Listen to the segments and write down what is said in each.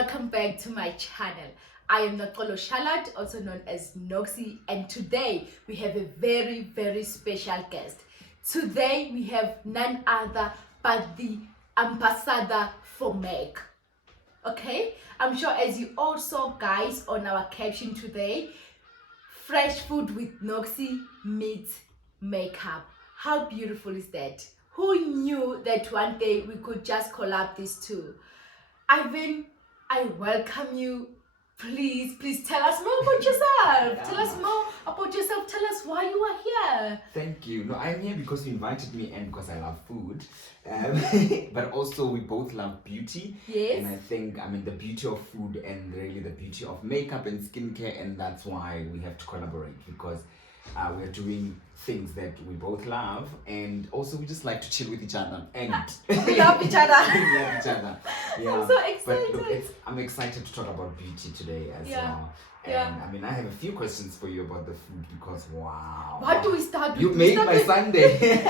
welcome back to my channel. I am Noxy, also known as Noxy, and today we have a very special guest. Today we have none other but the ambassador for Meg. Okay, I'm sure as you all saw guys on our caption today, fresh food with Noxy meets makeup. How beautiful is that? Who knew that one day we could just collab these two? Ivan, I welcome you. Please tell us more about yourself. Tell us more about yourself. Tell us why you are here. Thank you. No, I'm here because you invited me and because I love food. But also we both love beauty. Yes. And I think, the beauty of food and really the beauty of makeup and skincare, and that's why we have to collaborate, because we're doing things that we both love, and also we just like to chill with each other. And we love each other. We love each other. Yeah. I'm so excited. But look, I'm excited to talk about beauty today as well. And I have a few questions for you about the food, because wow. What do we start with? You made my Sunday.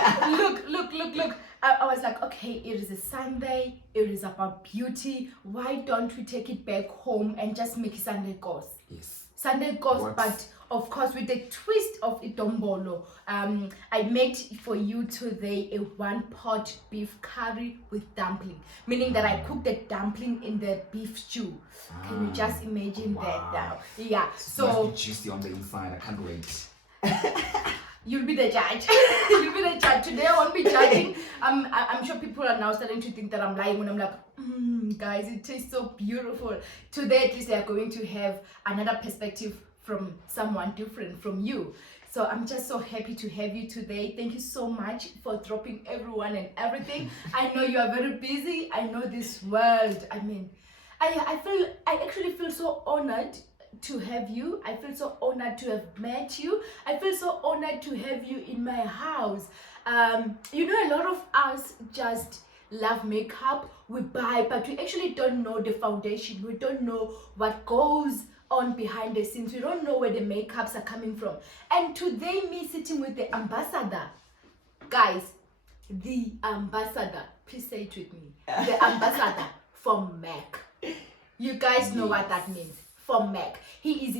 Look. I was like, okay, it is a Sunday. It is about beauty. Why don't we take it back home and just make Sunday goes? Yes. Sunday goes, but of course with the twist of itombolo. I made for you today a one-pot beef curry with dumpling, meaning that I cooked the dumpling in the beef stew. Can you just imagine that now? Yeah. So it must be juicy on the inside. I can't wait. You'll be the judge. You'll be the judge. Today I won't be judging. I'm sure people are now starting to think that I'm lying when I'm like, guys, it tastes so beautiful. Today at least they are going to have another perspective from someone different from you. So I'm just so happy to have you today. Thank you so much for dropping everyone and everything. I know you are very busy. I know this world. I actually feel so honored to have you. I feel so honored to have met you. I feel so honored to have you in my house. A lot of us just love makeup, we buy, but we actually don't know the foundation. We don't know what goes on behind the scenes. We don't know where the makeups are coming from. And today, me sitting with the ambassador, guys, the ambassador, please say it with me, the ambassador from Meg. You guys know what that means. From Meg. He is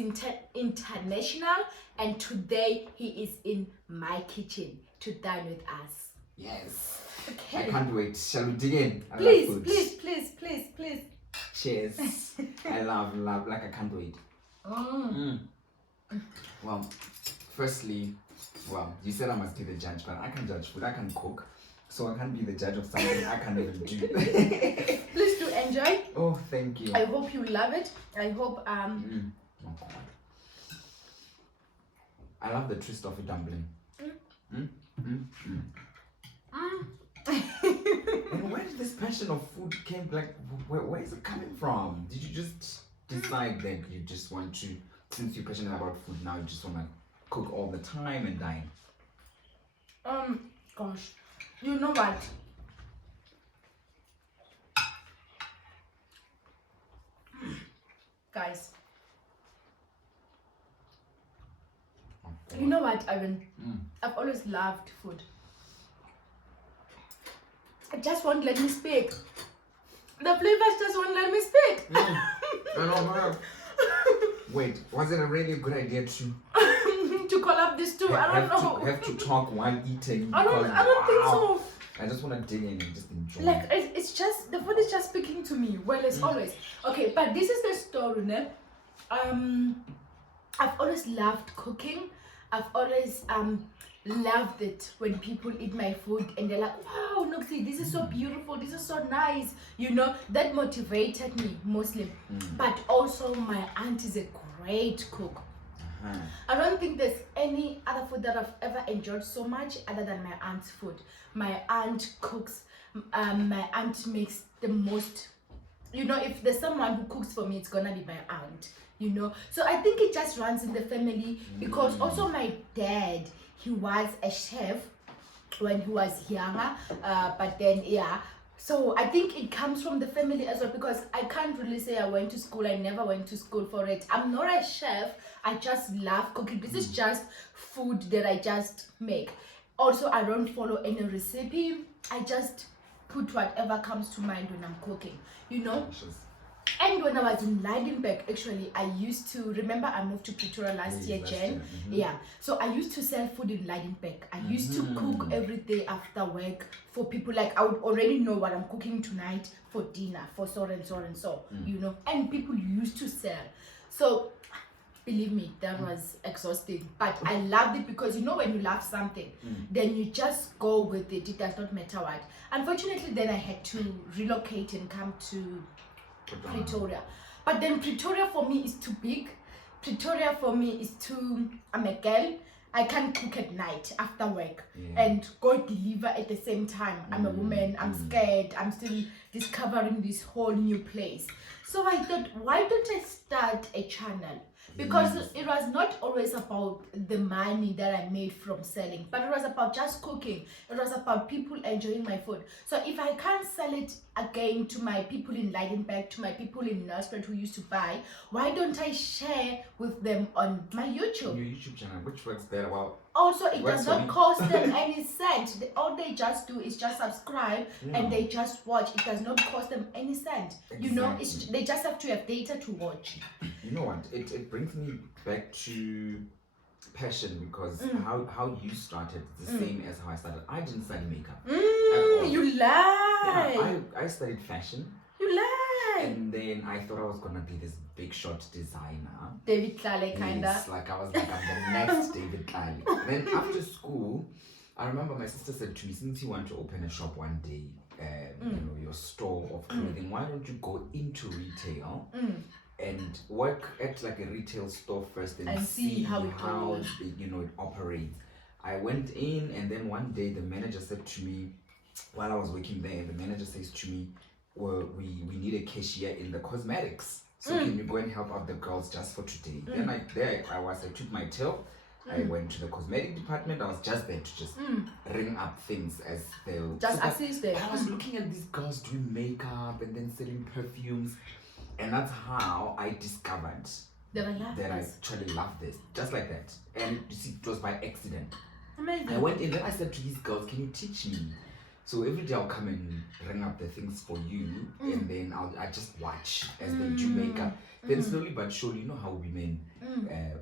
international, and today he is in my kitchen to dine with us. Yes. Okay. I can't wait. Shall we dig in? Please. Cheers. I love, like I can't wait. Well, firstly, you said I must be the judge, but I can't judge food. I can cook. So I can't be the judge of something I can't even do. Please do enjoy. Oh, thank you. I hope you love it. I hope Oh God. I love the twist of a dumpling. And where did this passion of food came? Like, where is it coming from? Did you just decide that you just want to, since you're passionate about food, now you just want to cook all the time and dine? Gosh, you know what? Guys, you know what, Ivan? I've always loved food. It just won't let me speak. The flavors just won't let me speak. Wait, was it a really good idea to call up these two? I don't know. Have to talk while eating. I don't think so. I just want to dig in and just enjoy. Like it's just, the food is just speaking to me. Well, as always. Okay, but this is the story, ne? I've always loved cooking. I've always loved it when people eat my food and they're like, wow, Noxy, this is so beautiful, this is so nice. That motivated me mostly. But also my aunt is a great cook. I don't think there's any other food that I've ever enjoyed so much other than my aunt's food. My aunt cooks, my aunt makes the most, if there's someone who cooks for me, it's gonna be my aunt, So I think it just runs in the family, because also my dad, he was a chef when he was younger, but then, so I think it comes from the family as well, because I can't really say I went to school. I never went to school for it. I'm not a chef. I just love cooking. This is just food that I just make. Also, I don't follow any recipe. I just put whatever comes to mind when I'm cooking, And when I was in Leidenberg, actually, I used to remember I moved to Pretoria last year, Jan. Yeah, so I used to sell food in Leidenberg. I used to cook every day after work for people. Like I would already know what I'm cooking tonight for dinner for so and so and so, you know. And people used to sell. So believe me, that was exhausting. But I loved it because you know when you love something, then you just go with it. It does not matter what. Unfortunately, then I had to relocate and come to Pretoria. But then Pretoria for me is too big. Pretoria for me is too, I'm a girl. I can't cook at night after work and go deliver at the same time. I'm a woman, I'm scared, I'm still discovering this whole new place. So I thought, why don't I start a channel? Because it was not always about the money that I made from selling, but it was about just cooking. It was about people enjoying my food. So if I can't sell it again to my people in Leidenberg, to my people in Nelspruit who used to buy, why don't I share with them on my YouTube? Your YouTube channel, which works better? Well, also, it does not cost them any cent. All they just do is just subscribe and they just watch. It does not cost them any cent. Exactly. You know, they just have to have data to watch. You know what? It brings me back to passion because how you started is the same as how I started. I didn't study makeup. You lie. Yeah, I studied fashion. You lie. And then I thought I was gonna be this big shot designer. David Klale kinda. Yes, like I was like, I'm the next David Klale. Then after school, I remember my sister said to me, since you want to open a shop one day, you know, your store of clothing, why don't you go into retail and work at like a retail store first and see how it, you know, it operates. I went in and then one day the manager said to me, while I was working there, the manager says to me, well, we need a cashier in the cosmetics. So can you go and help out the girls just for today? Then I took my tail. I went to the cosmetic department. I was just there to just ring up things as they just assist them. I was looking at these girls doing makeup and then selling perfumes, and that's how I discovered that I actually love this, just like that. And you see, it was by accident. Amazing. I went in, then I said to these girls, "Can you teach me?" So every day I'll come and ring up the things for you, and then I just watch as they do makeup. Then slowly but surely, you know how women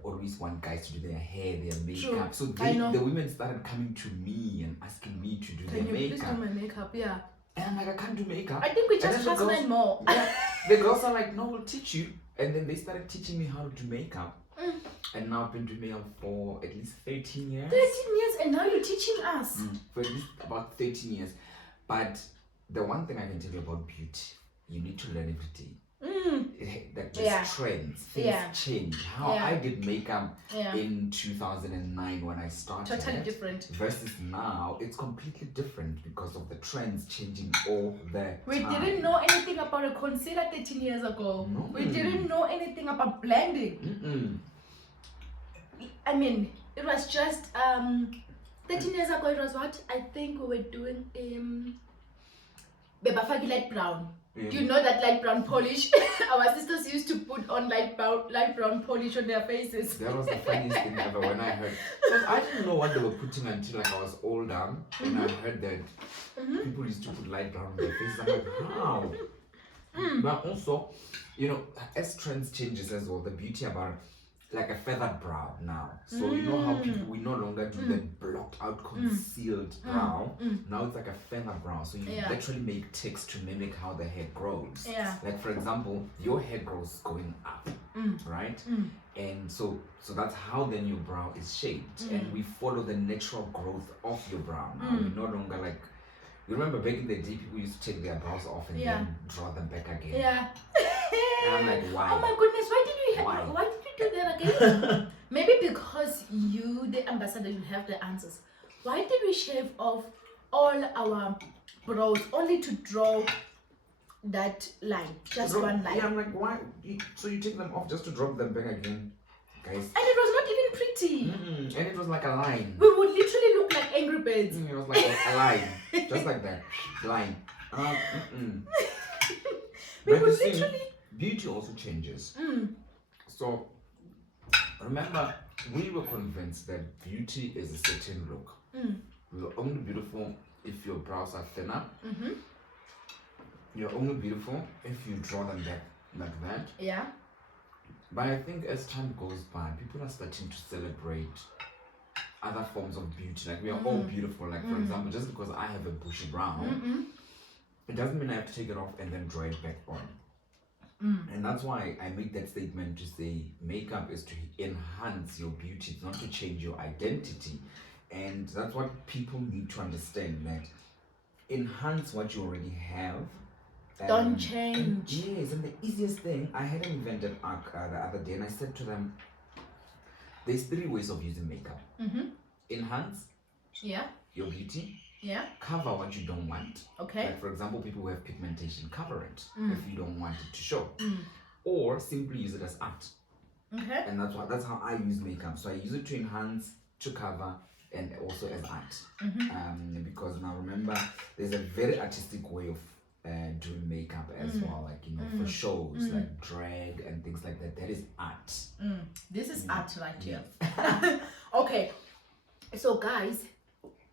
always want guys to do their hair, their makeup. So the women started coming to me and asking me to do their makeup. Please do my makeup, yeah. And I'm like, I can't do makeup. I think we just trust men more. Yeah, the girls are like, no, we'll teach you. And then they started teaching me how to do makeup. And now I've been doing makeup for at least 13 years. 13 years, and now you're teaching us. For at least about 13 years. But the one thing I can tell you about beauty, you need to learn every day. There's trends, things change. How I did makeup in 2009 when I started, totally different. Versus now, it's completely different because of the trends changing all the time. We didn't know anything about a concealer 13 years ago. No. We didn't know anything about blending. I mean, it was just 13 years ago. It was what I think we were doing Bebafaki light brown. Do you know that light brown polish? Our sisters used to put on light brown polish on their faces. That was the funniest thing ever when I heard. Because I didn't know what they were putting until like I was older, and I heard that people used to put light brown on their faces. I'm like, how? But also, you know, as trends changes as well, the beauty about like a feathered brow now. So you know how people, we no longer do that blocked out concealed brow. Now it's like a feathered brow. So you literally make ticks to mimic how the hair grows. Like for example, your hair grows going up, right? And so that's how then your brow is shaped. And we follow the natural growth of your brow now. We no longer like, you remember back in the day people used to take their brows off and then draw them back again. And I'm like, why? Oh my goodness, why did you do that again? Maybe because you, the ambassador, you have the answers. Why did we shave off all our brows only to draw that line, just one line? Yeah, I'm like, why? So you take them off just to drop them back again, guys? And it was not even pretty. And it was like a line. We would literally look like angry birds. It was like a line, just like that, line. We would literally. Beauty also changes. So remember, we were convinced that beauty is a certain look. You're only beautiful if your brows are thinner. You're only beautiful if you draw them back like that. Yeah. But I think as time goes by, people are starting to celebrate other forms of beauty. Like we are all beautiful. Like for example, just because I have a bushy brow, it doesn't mean I have to take it off and then draw it back on. And that's why I made that statement to say makeup is to enhance your beauty, it's not to change your identity. And that's what people need to understand, that enhance what you already have. Don't change. Yes, and the easiest thing, I had an event at ARC the other day, and I said to them, there's 3 ways of using makeup. Enhance your beauty. Cover what you don't want. Okay. Like for example, people who have pigmentation, cover it if you don't want it to show. Or simply use it as art. Okay. And that's how I use makeup. So I use it to enhance, to cover, and also as art. Because now remember, there's a very artistic way of doing makeup as well, like for shows like drag and things like that. That is art. This is art right here. Okay, so guys,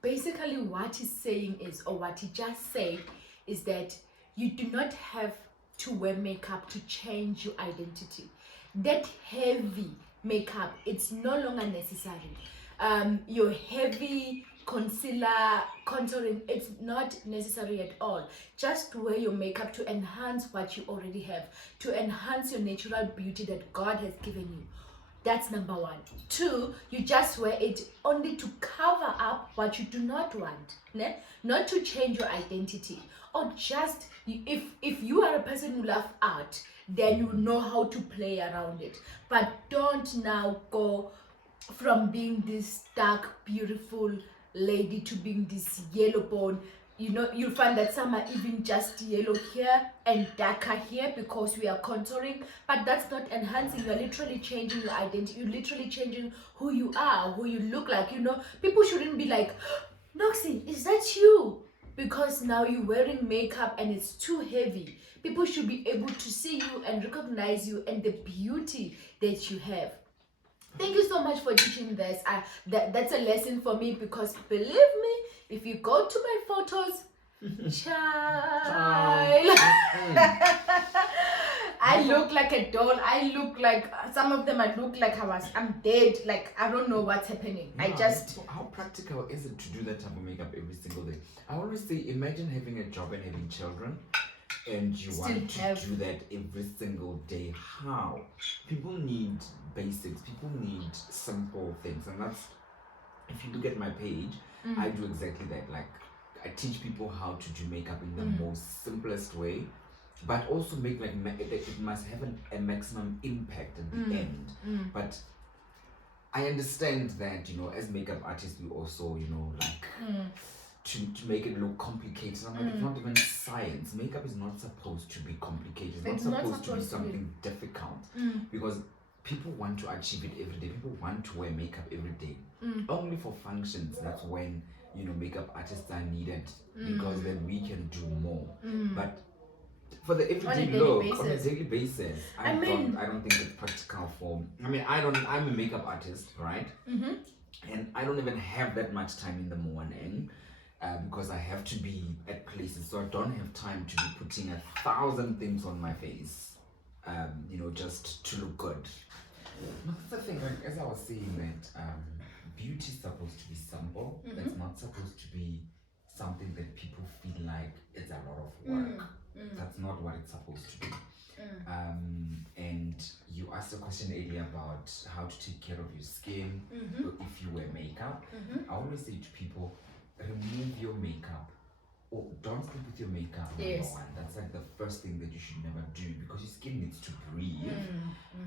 basically what he's saying is, or what he just said is, that you do not have to wear makeup to change your identity. That heavy makeup, it's no longer necessary. Your heavy concealer, contouring, it's not necessary at all. Just wear your makeup to enhance what you already have, to enhance your natural beauty that God has given you. That's number 1. 2, you just wear it only to cover up what you do not want, ne? Not to change your identity. Or just, if you are a person who loves art, then you know how to play around it. But don't now go from being this dark, beautiful lady to being this yellow bone. You'll find that some are even just yellow here and darker here because we are contouring, but that's not enhancing. You're literally changing your identity. You're literally changing who you are, who you look like. People shouldn't be like, Noxy, is that you? Because now you're wearing makeup and it's too heavy. People should be able to see you and recognize you and the beauty that you have. Thank you so much for teaching this. That's a lesson for me, because believe me, if you go to my photos, child, I look like a doll. I look like, some of them I look like I'm dead. Like, I don't know what's happening. So how practical is it to do that type of makeup every single day? I always say, imagine having a job and having children, and you want to do that every single day. How? People need basics. People need simple things, and that's, if you look at my page, I do exactly that. Like, I teach people how to do makeup in the most simplest way, but also make like it must have a maximum impact at the end. But I understand that as makeup artists, we also like to make it look complicated. I'm like, it's not even science. Makeup is not supposed to be complicated. It's not supposed to be something difficult, because people want to achieve it every day. People want to wear makeup every day. Only for functions, that's when makeup artists are needed, because then we can do more. But for the everyday look, on a daily basis, I don't think it's practical for. I'm a makeup artist, right? And I don't even have that much time in the morning, because I have to be at places, so I don't have time to be putting 1,000 things on my face, just to look good. That's the thing, like, as I was saying, that beauty is supposed to be simple. It's not supposed to be something that people feel like it's a lot of work. That's not what it's supposed to be. And you asked a question earlier about how to take care of your skin if you wear makeup. I always say to people, remove your makeup, or don't sleep with your makeup. Number 1, that's like the first thing that you should never do, because your skin needs to breathe.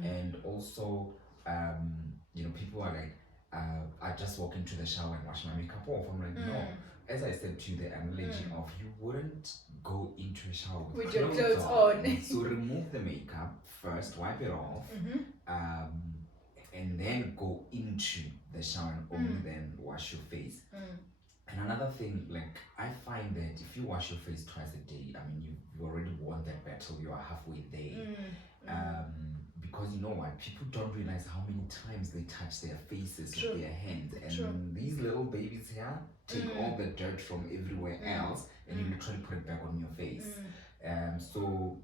And also, people are like, I just walk into the shower and wash my makeup off. I'm like, no. As I said to you, the analogy of, you wouldn't go into a shower with your clothes on. So remove the makeup first, wipe it off, and then go into the shower and only then wash your face. And another thing, like, I find that if you wash your face twice a day, you already won that battle. You are halfway there. Because you know what, people don't realize how many times they touch their faces with their hands, and these little babies here take all the dirt from everywhere else, and you literally put it back on your face. So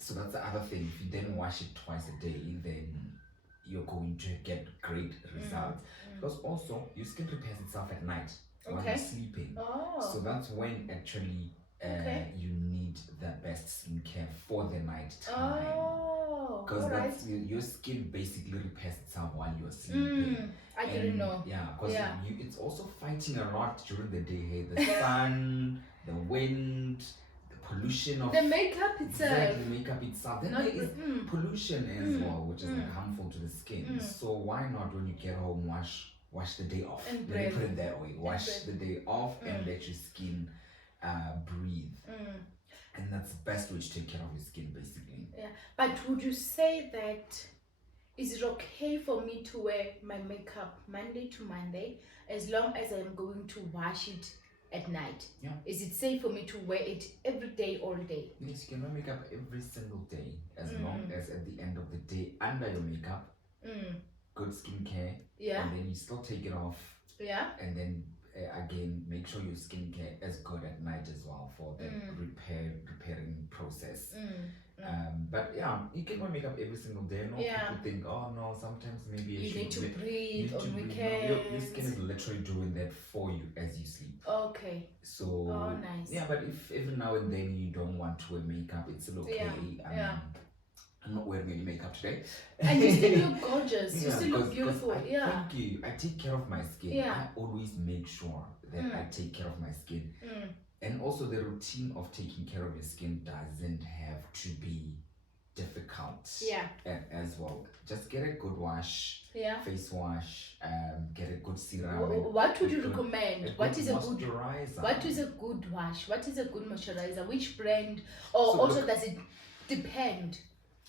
So that's the other thing. If you then wash it twice a day, then you're going to get great results. Because also your skin repairs itself at night while you're sleeping. So that's when actually you need the best skincare for the night time. Because that's your skin basically repairs itself while you're sleeping. I didn't know. Yeah, because it's also fighting a lot during the day. Hey, the sun, the wind, the pollution of the makeup itself. Exactly, the makeup itself. Then there is pollution as well, which is like harmful to the skin. So why not, when you get home, wash the day off? And Let me put it that way. Wash the day off and let your skin breathe. And that's the best way to take care of your skin, basically. Yeah, but would you say that is it okay for me to wear my makeup Monday to Monday as long as I'm going to wash it at night? Yeah. Is it safe for me to wear it every day, all day? Yes, you can wear makeup every single day as long as at the end of the day, under your makeup, good skincare, and then you still take it off. Yeah. And then again, make sure your skincare is good at night as well for the repairing process. But yeah, you can wear makeup every single day. No, people think, oh no, sometimes maybe you need to breathe on weekends. No, your skin is literally doing that for you as you sleep. Okay. So nice. Yeah, but if every now and then you don't want to wear makeup, it's still okay. I'm not wearing any makeup today. And you still look gorgeous. You still look beautiful. Thank you. I take care of my skin. I always make sure that I take care of my skin. And also the routine of taking care of your skin doesn't have to be difficult. As well. Just get a good wash. Face wash. Get a good serum. What would you recommend? What is a good moisturizer? What is a good wash? What is a good moisturizer? Which brand? Or so also does it depend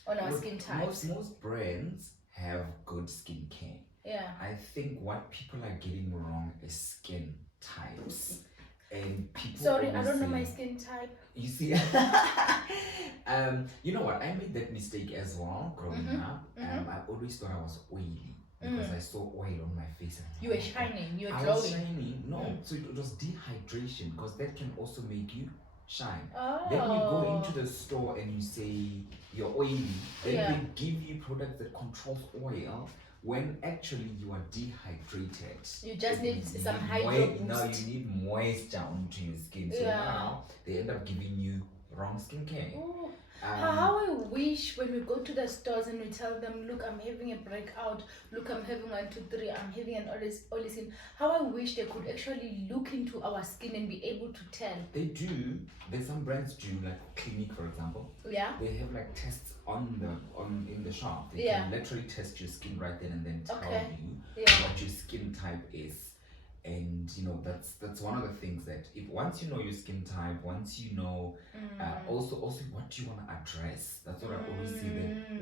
on our skin types? Most brands have good skincare. I think what people are getting wrong is skin types. And people I don't know my skin type. You see, you know what? I made that mistake as well growing up. I always thought I was oily because I saw oil on my face. And you were shining. You were glowing. I was shining. No, so it was dehydration, because that can also make you shine. Then you go into the store and you say you're oily. Then they give you products that controls oil, when actually you are dehydrated. You just need some hydro boost. Now you need moisture onto your skin. So now they end up giving you wrong skincare. How I wish when we go to the stores and we tell them, look, I'm having a breakout, look, I'm having 1, 2, 3, I'm having an oily skin. How I wish they could actually look into our skin and be able to tell. They do. There's some brands do, like Clinique, for example. They have like tests in the shop. They can literally test your skin right then and then tell you what your skin type is. And you know, that's one of the things that once you know your skin type, once you know also what do you want to address. That's what I always say, that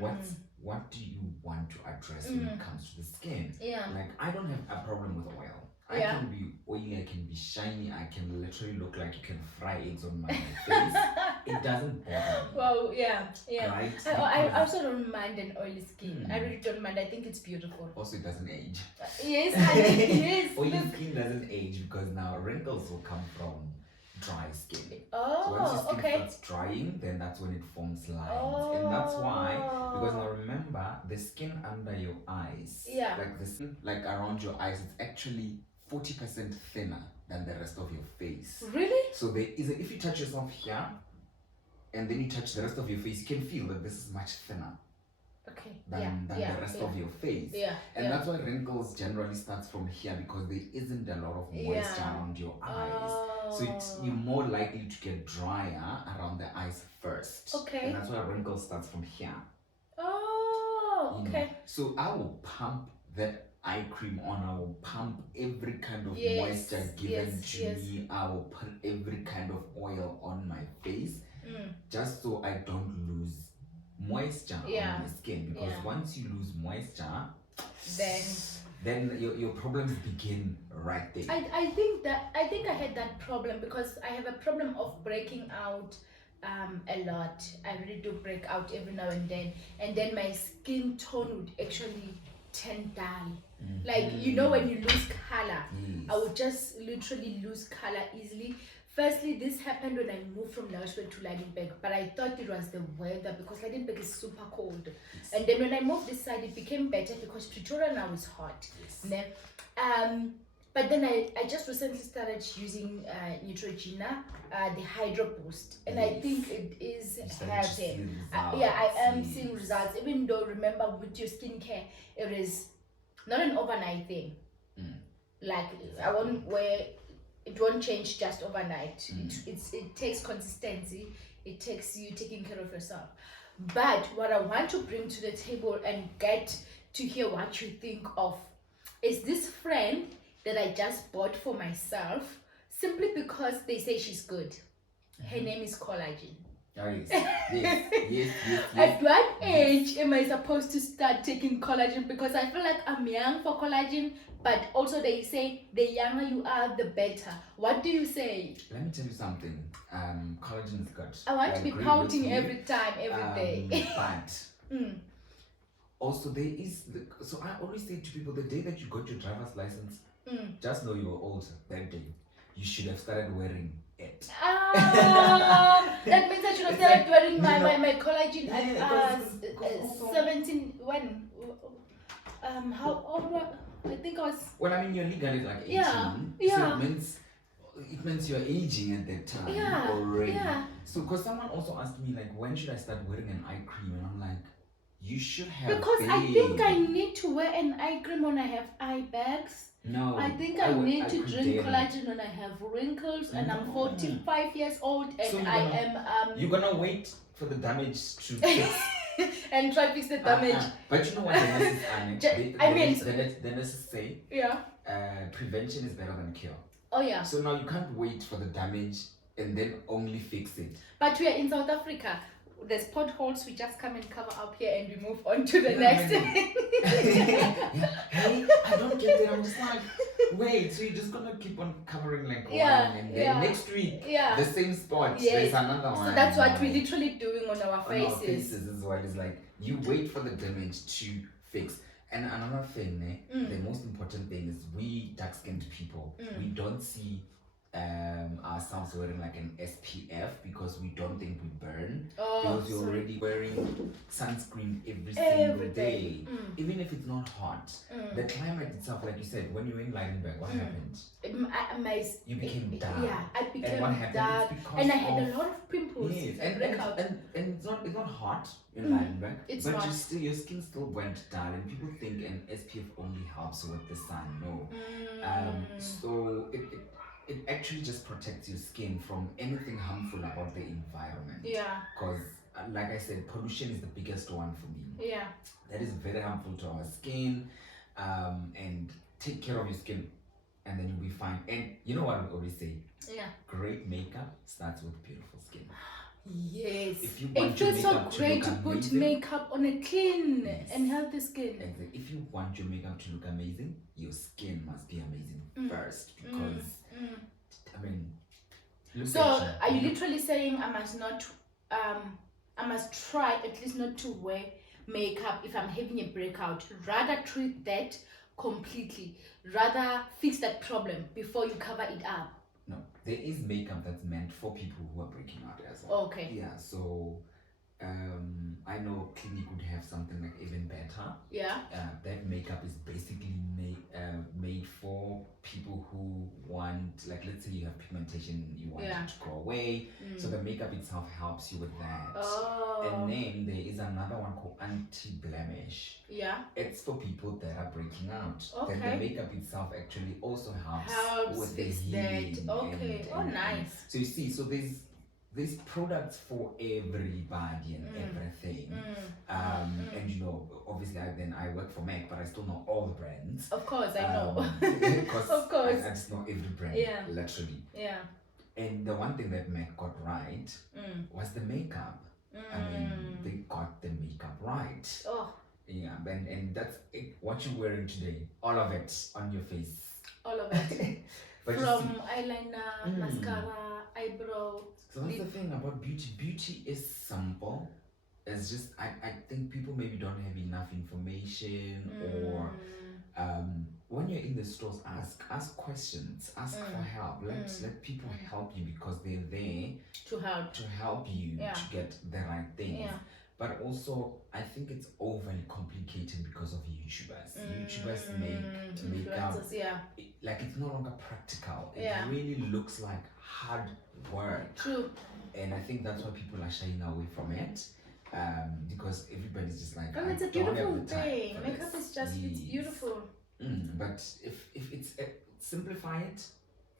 what do you want to address when it comes to the skin. Like, I don't have a problem with oil. I can be oily, I can be shiny, I can literally look like you can fry eggs on my face. It doesn't bother me. Well, right? I also don't mind an oily skin. I really don't mind. I think it's beautiful. Also, it doesn't age. Yes, yes. Oily skin doesn't age, because now wrinkles will come from dry skin. Oh, so once your skin starts drying, then that's when it forms lines. And that's why, because now remember, the skin under your eyes, like the skin like around your eyes, it's actually 40% thinner than the rest of your face. Really? So there is if you touch yourself here and then you touch the rest of your face, you can feel that this is much thinner than the rest of your face. And that's why wrinkles generally starts from here, because there isn't a lot of moisture around your eyes. So you're more likely to get drier around the eyes first. And that's why wrinkles starts from here. Oh, okay. You know? So I will pump that eye cream on. I will pump every kind of moisture given to me. I will put every kind of oil on my face, just so I don't lose moisture on my skin. Because once you lose moisture, then your problems begin right there. I think I had that problem because I have a problem of breaking out a lot. I really do break out every now and then my skin tone would actually turn dull. Like, you know, when you lose color, I would just literally lose color easily. Firstly, this happened when I moved from Nelspruit to Lydenburg, but I thought it was the weather because Lydenburg is super cold. Yes. And then when I moved this side, it became better because Pretoria now is hot. Yes. Then, but then I just recently started using Neutrogena, the Hydro Boost, and I Yes. think it is You started to see helping. results. Yeah, I am Yes. seeing results. Even though, remember, with your skincare, it is not an overnight thing. Like I won't wear. It won't change just overnight. It takes consistency. It takes you taking care of yourself. But what I want to bring to the table and get to hear what you think of is this friend that I just bought for myself simply because they say she's good. Her name is Collagen. Oh, yes. Yes. At what age am I supposed to start taking collagen? Because I feel like I'm young for collagen, but also they say the younger you are, the better. What do you say? Let me tell you something. Collagen is good. I want to be agree pouting with you. every time, every day. But also there is so I always say to people, the day that you got your driver's license, just know you were old that day. You should have started wearing it. That means I should have started wearing my collagen at 17. When? How old was I? think I was. Well, I mean, you're legally like 18. Yeah. So it means you're aging at that time already. Yeah. So, because someone also asked me, like, when should I start wearing an eye cream? And I'm like, you should have. Because I think I need to wear an eye cream when I have eye bags. No. I think I need to drink collagen when I have wrinkles, and I'm 45 years old, and So I am. You're gonna wait for the damage to fix. And try to fix the damage. But you know what the nurses are? The nurses say, prevention is better than cure. Oh yeah. So now you can't wait for the damage and then only fix it. But we are in South Africa. There's potholes, we just come and cover up here and we move on to the next. Hey, I don't get it. I'm just like, wait, so you're just gonna keep on covering like one and then next week the same spot. There's another one. So that's what we're literally doing on our faces. On our faces as well. It's like you wait for the damage to fix. And another thing, the most important thing is we dark-skinned people, we don't see ourselves wearing like an SPF because we don't think we burn. Because you're already wearing sunscreen every single day. Even if it's not hot. The climate itself, like you said, when you were in Lydenburg, what happened? You became dark. Yeah, I became and what happened? dark. And I had a lot of pimples. Yes, and it's not hot in Lydenburg, but your skin still went dull, and people think an SPF only helps with the sun. No. So it actually just protects your skin from anything harmful about the environment. Yeah. Because, like I said, pollution is the biggest one for me. Yeah. That is very harmful to our skin. And take care of your skin, and then you'll be fine. And you know what I always say? Yeah. Great makeup starts with beautiful skin. Yes. If you want it feels so great to put makeup on a clean and healthy skin. Exactly. If you want your makeup to look amazing, your skin must be amazing first, because I mean. So are you literally saying I must try at least not to wear makeup if I'm having a breakout? Rather treat that completely. Rather fix that problem before you cover it up. No, there is makeup that's meant for people who are breaking out as well. Okay. Yeah, so I know clinic would have something like even better. Yeah. That makeup is basically made for people who want, like, let's say you have pigmentation, you want it to go away. So the makeup itself helps you with that. Oh. And then there is another one called anti-blemish. Yeah. It's for people that are breaking out. Okay. Then the makeup itself actually also helps with the healing. Okay. Nice. So you see, so there's products for everybody and everything. And you know, obviously I work for Mac, but I still know all the brands. Of course, I know. Because of course. I just know every brand, literally. Yeah. And the one thing that Mac got right was the makeup. I mean, they got the makeup right. Oh. Yeah, and that's it, what you're wearing today. All of it on your face. All of it. From eyeliner, mascara, eyebrow. So that's the thing about beauty. Beauty is simple. It's just I think people maybe don't have enough information, or when you're in the stores, ask questions, ask for help. Let people help you because they're there to help you to get the right things. Yeah. But also, I think it's overly complicated because of YouTubers. YouTubers make makeup like it's no longer practical. It really looks like hard work. True. And I think that's why people are shying away from it. Because everybody's just like, and it's a beautiful thing. Makeup is just it's beautiful. But if it's simplify it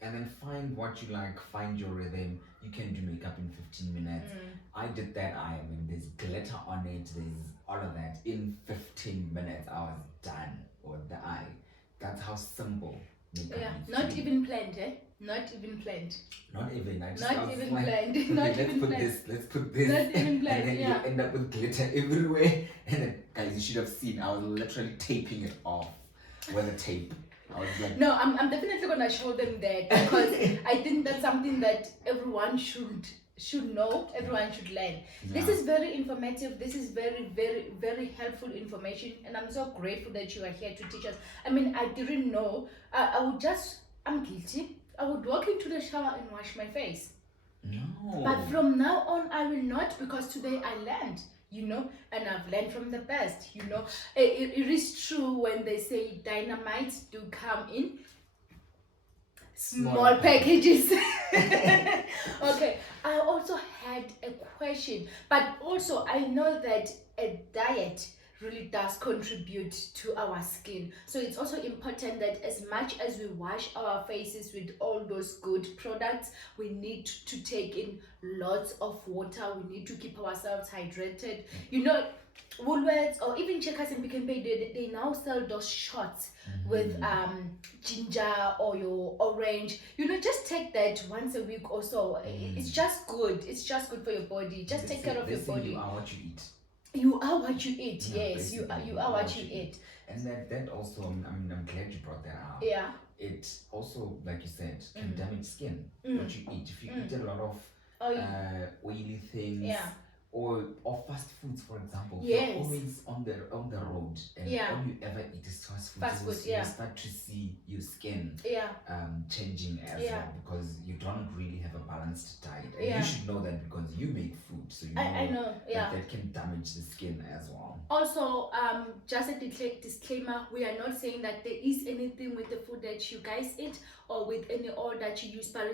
and then find what you like, find your rhythm. You can do makeup in 15 minutes. I did that. I mean, there's glitter on it, there's all of that. In 15 minutes, I was done with the eye. That's how simple makeup is. Not even planned, eh? Not even planned. Not even. Not even like, planned. Okay, Not let's even put planned. this. Let's put this. Not even planned. And then you end up with glitter everywhere. And then, guys, you should have seen. I was literally taping it off with a tape. I was like, no, I'm definitely gonna show them that because I think that's something that everyone should know. Everyone should learn. This is very informative. This is very, very, very helpful information, and I'm so grateful that you are here to teach us. I mean, I didn't know. I'm guilty. I would walk into the shower and wash my face. no. But from now on, I will not because today I learned. And I've learned from the best. It is true when they say dynamite do come in small packages. Okay, I also had a question, but also I know that a diet really does contribute to our skin. So it's also important that as much as we wash our faces with all those good products, we need to take in lots of water. We need to keep ourselves hydrated. Woolworths or even Checkers and Pick n Pay, they now sell those shots with ginger or your orange. Just take that once a week or so. It's just good. It's just good for your body. Just take care of your body. You are what you eat. You are what you eat. Yes, you are what you eat. And that also, I'm glad you brought that up. Yeah. It also, like you said, can damage skin. What you eat. If you eat a lot of oily things, or fast foods, for example. Yes. You're always on the road, and all you ever eat is fast food. You start to see your skin changing as well because you don't really have a balanced diet. And you should know that because you make food, so you know, I know. that can damage the skin as well. Also, just a disclaimer, we are not saying that there is anything with the food that you guys eat or with any oil that you use, but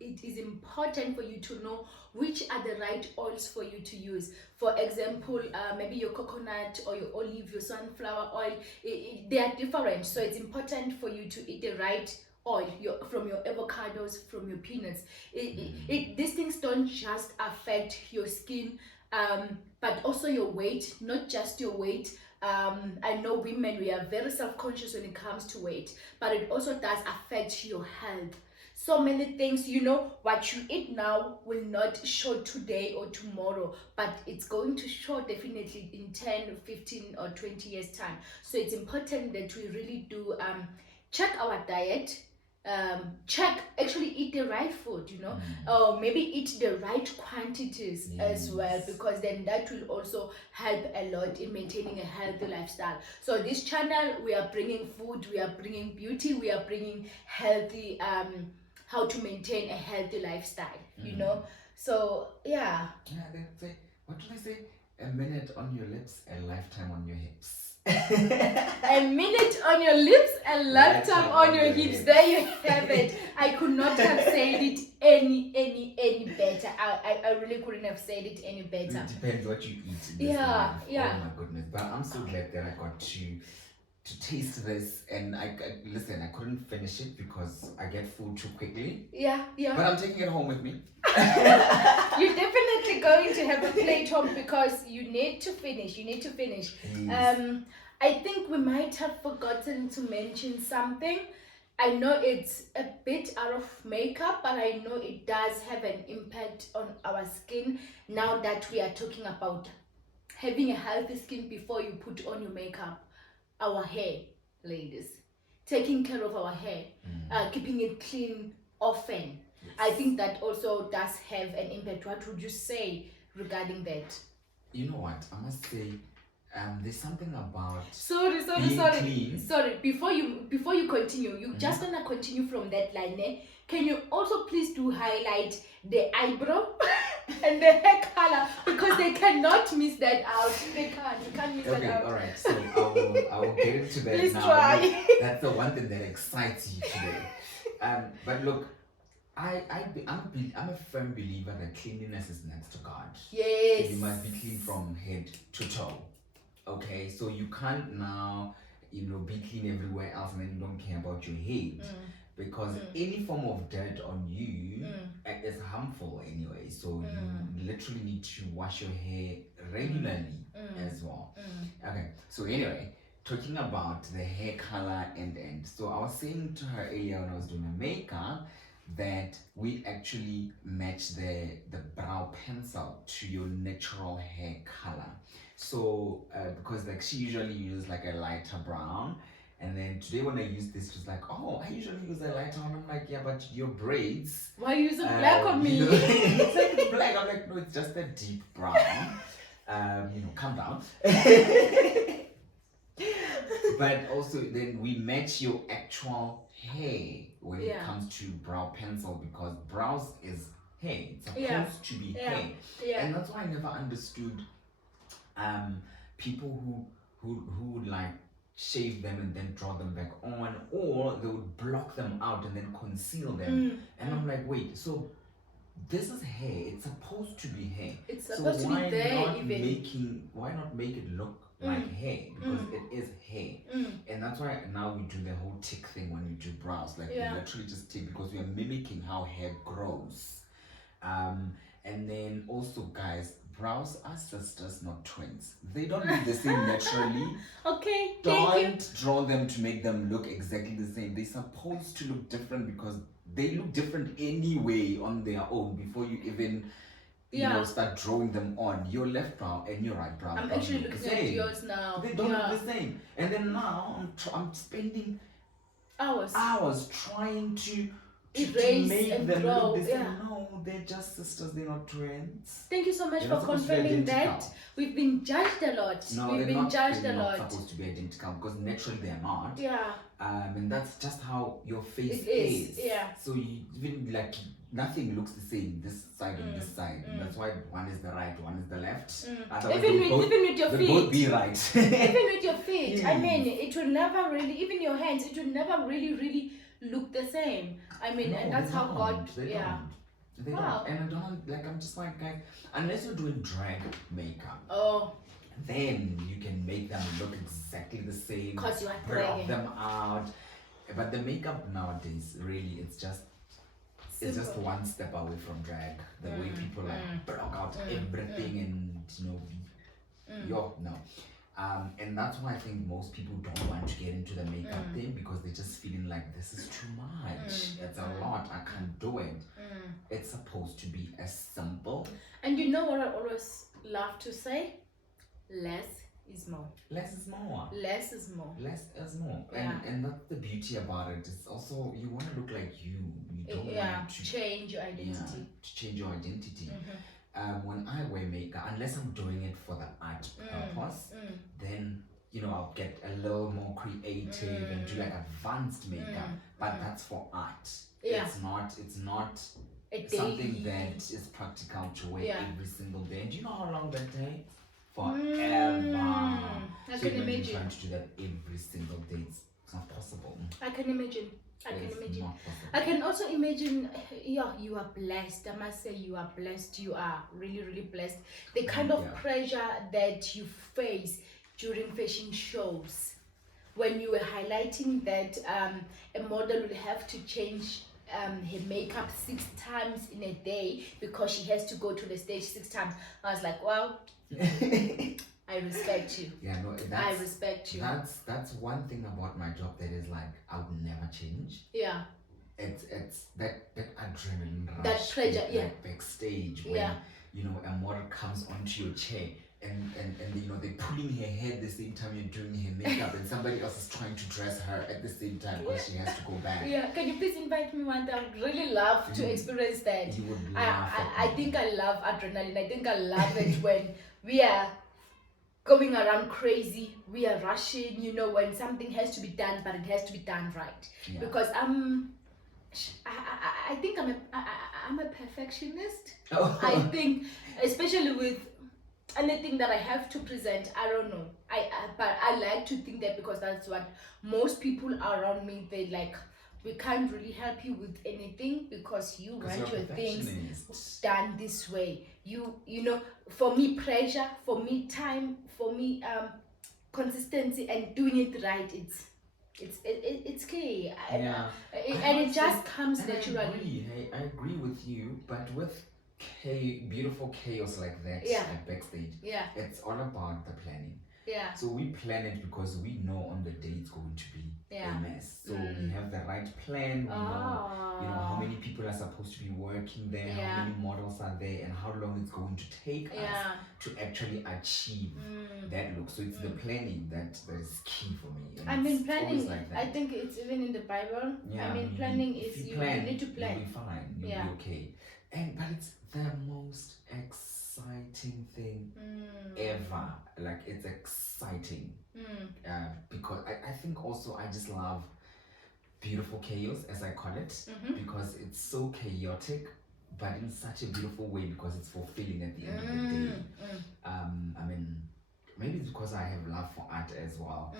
it is important for you to know which are the right oils for you to use. For example, maybe your coconut or your olive, your sunflower oil, they are different. So it's important for you to eat the right oil from your avocados, from your peanuts. These things don't just affect your skin, but also your weight, not just your weight. I know women, we are very self-conscious when it comes to weight, but it also does affect your health. So many things, what you eat now will not show today or tomorrow, but it's going to show definitely in 10, 15 or 20 years time. So it's important that we really do check our diet, eat the right food, or maybe eat the right quantities as well, because then that will also help a lot in maintaining a healthy lifestyle. So this channel, we are bringing food, we are bringing beauty, we are bringing healthy how to maintain a healthy lifestyle, so what do they say? A minute on your lips, a lifetime on your hips. A minute on your lips, a lifetime on your hips. There you have it. I could not have said it any better. I really couldn't have said it any better. It depends what you eat in this life. Oh my goodness. But I'm so glad that I got to taste this, and I couldn't finish it because I get full too quickly. But I'm taking it home with me. You're definitely going to have a plate home because you need to finish. Yes. I think we might have forgotten to mention something. I know it's a bit out of makeup, but I know it does have an impact on our skin. Now that we are talking about having a healthy skin before you put on your makeup, our hair, ladies, taking care of our hair, keeping it clean often. Yes. I think that also does have an impact. What would you say regarding that? You know what? I must say, there's something about Sorry. being clean. Sorry. Before you continue, you just gonna continue from that line. Can you also please do highlight the eyebrow and the hair color, because they cannot miss that out. They can't. You can't miss that out. All right. So I will get into that Please now. try. Look, that's the one thing that excites you today. But look, I'm a firm believer that cleanliness is next to God. Yes. So you must be clean from head to toe. Okay. So you can't now, be clean everywhere else and then you don't care about your head. Because any form of dirt on you is harmful anyway. So you literally need to wash your hair regularly as well. Okay, so anyway, talking about the hair color and so I was saying to her earlier when I was doing my makeup that we actually match the brow pencil to your natural hair color. So because like she usually uses like a lighter brown. And then today when I used this, she was like, oh, I usually use a lighter one. I'm like, yeah, but your braids. Why are you using black on me? It's like it's black. I'm like, no, it's just a deep brown. Calm down. But also then we match your actual hair when it comes to brow pencil, because brows is hair. It's supposed to be hair. Yeah. And that's why I never understood people who would like shave them and then draw them back on, or they would block them out and then conceal them. And I'm like, wait, so this is hair, it's supposed to be hair. It's supposed to be there why not make it look like hair? Because it is hair. And that's why now we do the whole tick thing when we do brows. Like we literally just tick, because we are mimicking how hair grows. And then also guys, brows are sisters, not twins. They don't look the same naturally. Okay, don't draw them to make them look exactly the same. They're supposed to look different because they look different anyway on their own before you even start drawing them on. Your left brow and your right brow. I'm actually looking at yours now. They don't look the same. And then now I'm spending hours trying to erase make and them grow. look the same. No, they're just sisters, they're not twins. Thank you so much for confirming that. We've been judged a lot. No, We've been judged a lot. They're not supposed to be identical because naturally they're not. Yeah. And that's just how your face is. Yeah. So you even like nothing looks the same this side and this side. And that's why one is the right, one is the left. Even with your feet. They both be right. Even with your feet. I mean, it will never really, even your hands, it will never really look the same. I mean, and that's how God. They don't. And I don't like. I'm just like, guys, unless you're doing drag makeup. Then you can make them look exactly the same. Cause you are block them out. But the makeup nowadays, really, it's just one step away from drag. The way people like block out everything and and that's why I think most people don't want to get into the makeup thing, because they're just feeling like this is too much. It's a lot. I can't do it. It's supposed to be as simple. And you know what I always love to say? Less is more. Less is more. Less is more. Less is more. And that's the beauty about it. It's also, you want to look like you. You don't want to change your identity. To change your identity. When I wear makeup, unless I'm doing it for the art purpose, then I'll get a little more creative and do like advanced makeup. But that's for art. It's not something that is practical to wear every single day. And do you know how long that takes? Forever. I can imagine. Trying to do that every single day, it's not possible. I can imagine. I can also imagine, you are blessed. I must say you are blessed. You are really blessed. The kind of pressure that you face during fashion shows, when you were highlighting that a model will have to change her makeup 6 times in a day because she has to go to the stage 6 times. I was like, wow. I respect you. I respect you. That's one thing about my job that is like I would never change. Yeah. It's that adrenaline rush. That pressure, like backstage when a model comes onto your chair and they're pulling her hair at the same time you're doing her makeup and somebody else is trying to dress her at the same time because she has to go back. Yeah, can you please invite me one day? I would really love to experience that. You would love I think I love adrenaline. I think I love it when we are going around crazy. We are rushing, when something has to be done, but it has to be done right. Yeah. Because I think I'm a perfectionist. Oh. I think, especially with anything that I have to present, I don't know. But I like to think that, because that's what most people around me, they like. We can't really help you with anything because you want your things done this way. For me, pressure, for me, time, for me, consistency, and doing it right. It's key. Yeah. And it just comes naturally. I agree with you, but with beautiful chaos like that, Yeah. like backstage, Yeah. it's all about the planning. Yeah. So we plan it because we know on the day it's going to be a mess. So we have the right plan. We know how many people are supposed to be working there, how many models are there, and how long it's going to take us to actually achieve that look. So it's the planning that is key for me. And I mean, planning, like I think it's even in the Bible. Yeah, I mean, planning is you need to plan. You'll be fine. You'll be okay. But it's the most exciting thing ever. Like, it's exciting. Because I think also I just love beautiful chaos, as I call it, because it's so chaotic, but in such a beautiful way, because it's fulfilling at the end of the day. I mean, maybe it's because I have love for art as well.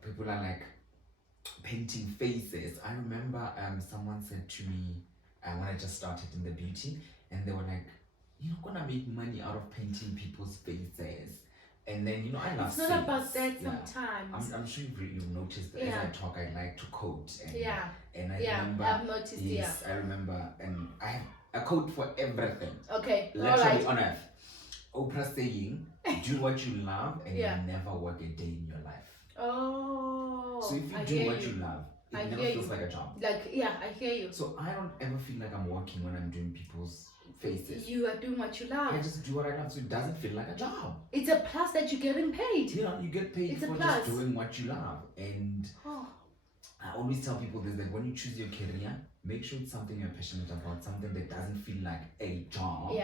People are like painting faces. I remember someone said to me when I just started in the beauty, and they were like, "You're not gonna make money out of painting people's faces." And then I love. It's not about that sometimes. I'm sure you've noticed that as I talk, I like to quote. And I remember. I've noticed. Yes, I remember, and I have a quote for everything. Okay. Literally on earth. Oprah saying, "Do what you love, and you'll never work a day in your life." Oh. So if you do what you love, it never feels like a job. I hear you. So I don't ever feel like I'm working when I'm doing people's faces. You are doing what you love. I just do what I love, so it doesn't feel like a job. It's a plus that you're getting paid. You get paid for just doing what you love. And I always tell people this, that when you choose your career, make sure it's something you're passionate about, something that doesn't feel like a job.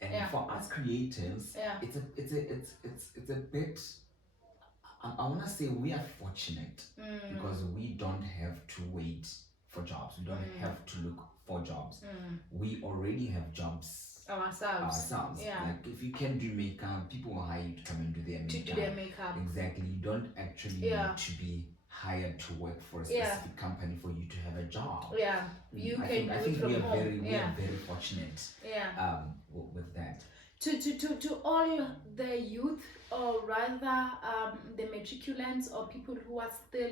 And for us creatives, it's a bit. I want to say we are fortunate because we don't have to wait for jobs. We don't have to look for jobs. We already have jobs ourselves. Like, if you can do makeup, people will hire you to come and do their makeup. Exactly. You don't actually need to be hired to work for a specific company for you to have a job. I think we are very fortunate with that. To all the youth, or rather the matriculants, or people who are still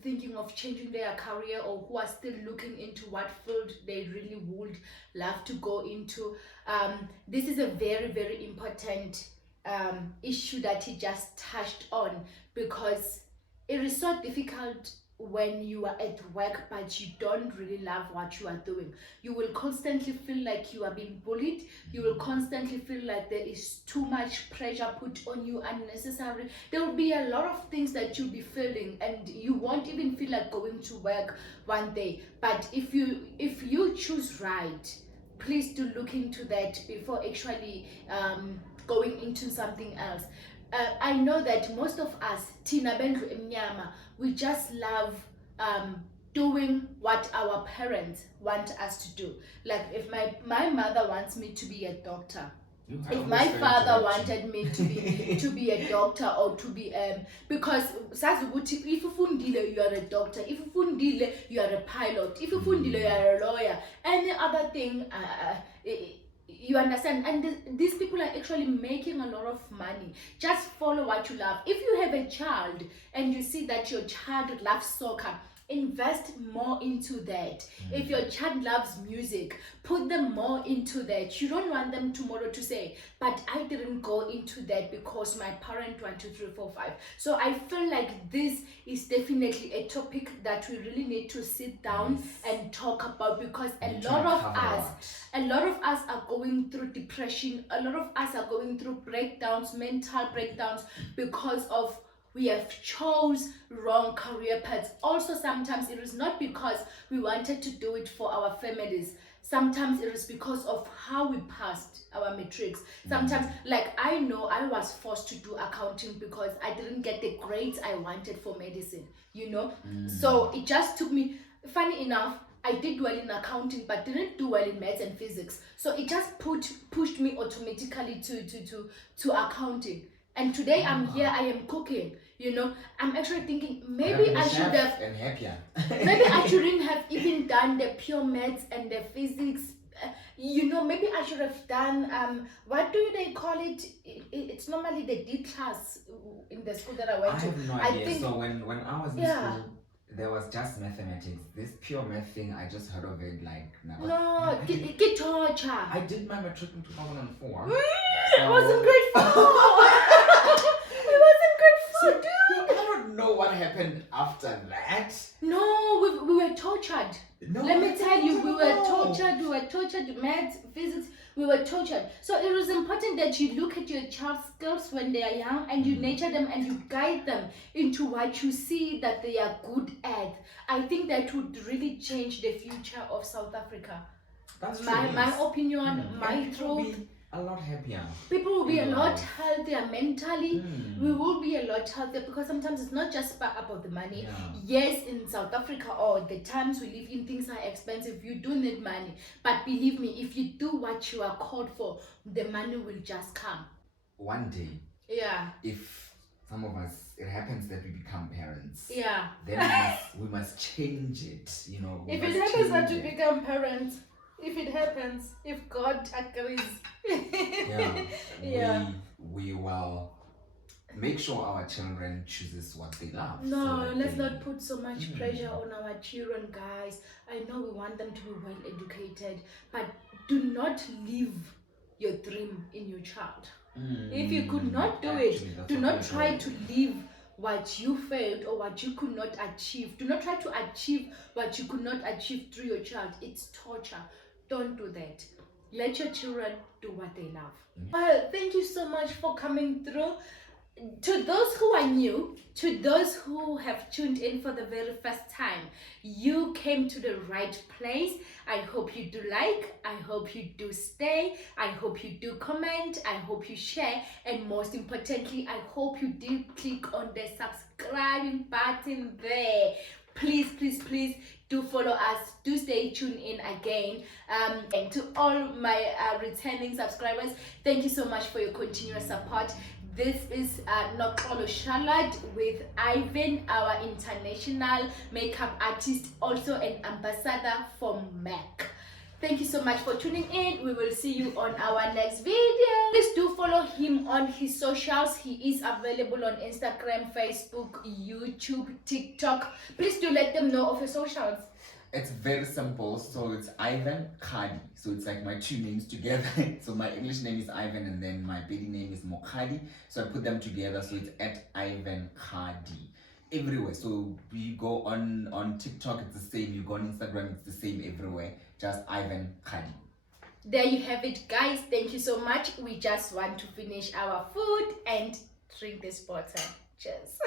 thinking of changing their career, or who are still looking into what field they really would love to go into, this is a very, very important issue that he just touched on, because it is so difficult when you are at work but you don't really love what you are doing. You will constantly feel like you are being bullied. You will constantly feel like there is too much pressure put on you, unnecessary. There will be a lot of things that you'll be feeling, and you won't even feel like going to work one day. But if you choose right, please do look into that before actually going into something else. I know that most of us, Tina Bendru Emnyama, we just love doing what our parents want us to do. Like, if my mother wants me to be a doctor, if my father wanted me to be a doctor, or to be because if ufundile you are a doctor, if ufundile you are a pilot, if ufundile you are a lawyer, any other thing, you understand. And these people are actually making a lot of money. Just follow what you love. If you have a child and you see that your child loves soccer, invest more into that. If your child loves music, put them more into that. You don't want them tomorrow to say, but I didn't go into that because my parent 1, 2, 3, 4, 5. So I feel like this is definitely a topic that we really need to sit down and talk about, because a lot of us are going through depression. A lot of us are going through breakdowns, mental breakdowns, because of we have chose wrong career paths. Also, sometimes it is not because we wanted to do it for our families. Sometimes it is because of how we passed our matrics. Sometimes, like, I know I was forced to do accounting because I didn't get the grades I wanted for medicine, you know. So it just took me, funny enough, I did well in accounting but didn't do well in maths and physics. So it just pushed me automatically to accounting. And today I'm here, I am cooking, you know. I'm actually thinking maybe I should have, and happier. maybe I shouldn't have even done the pure maths and the physics. You know, maybe I should have done what do they call it? It's normally the D class in the school that I went I to. have no I idea. think, So when I was in school, there was just mathematics. This pure math thing, I just heard of it like now. no, get torture. I did my matric in 2004. It wasn't grade 4. It wasn't grade 4, dude. I don't know what happened after that. No, we were tortured. No, Let me tell you, we were no. tortured. We were tortured. Maths, physics, we were tortured. So it was important that you look at your child's skills when they are young and you nurture them and you guide them into what you see that they are good at. I think that would really change the future of South Africa. That's true. My yes. opinion, my And people will truth. be a lot happier. People will be a Yeah. lot healthier mentally. We will be a lot healthier because sometimes it's not just about the money. Yeah. Yes, in South Africa or the times we live in, things are expensive. You do need money. But believe me, if you do what you are called for, the money will just come. One day, Yeah. if some of us, it happens that we become parents, Yeah. then we must change it. You know. we If it must happens that change you it. become parents, if it happens, if God agrees. Yeah. Yeah. We will make sure our children chooses what they love. so No, that let's they- not put so much pressure on our children, guys. I know we want them to be well educated, but do not leave your dream in your child. If you could not do Actually, it, that's do what not we try do. to live what you failed or what you could not achieve. Do not try to achieve what you could not achieve through your child. It's torture. Don't do that. Let your children do what they love. Well, thank you so much for coming through. To those who are new, to those who have tuned in for the very first time, you came to the right place. I hope you do like, I hope you do stay, I hope you do comment, I hope you share, and most importantly, I hope you do click on the subscribing button there. Please, please, please do follow us. Do stay tuned in again. And to all my returning subscribers, thank you so much for your continuous support. This is Noxy Charlotte with Ivan, our international makeup artist, also an ambassador for MAC. Thank you so much for tuning in. We will see you on our next video. Please do follow him on his socials. He is available on Instagram, Facebook, YouTube, TikTok. Please do let them know of your socials. It's very simple. So it's IvanKgadi. So it's like my two names together. So my English name is Ivan and then my baby name is Mokhadi. So I put them together. So it's at IvanKgadi everywhere. So you go on TikTok, it's the same. You go on Instagram, it's the same everywhere. Just IvanKgadi. There you have it, guys. Thank you so much. We just want to finish our food and drink this water. Cheers.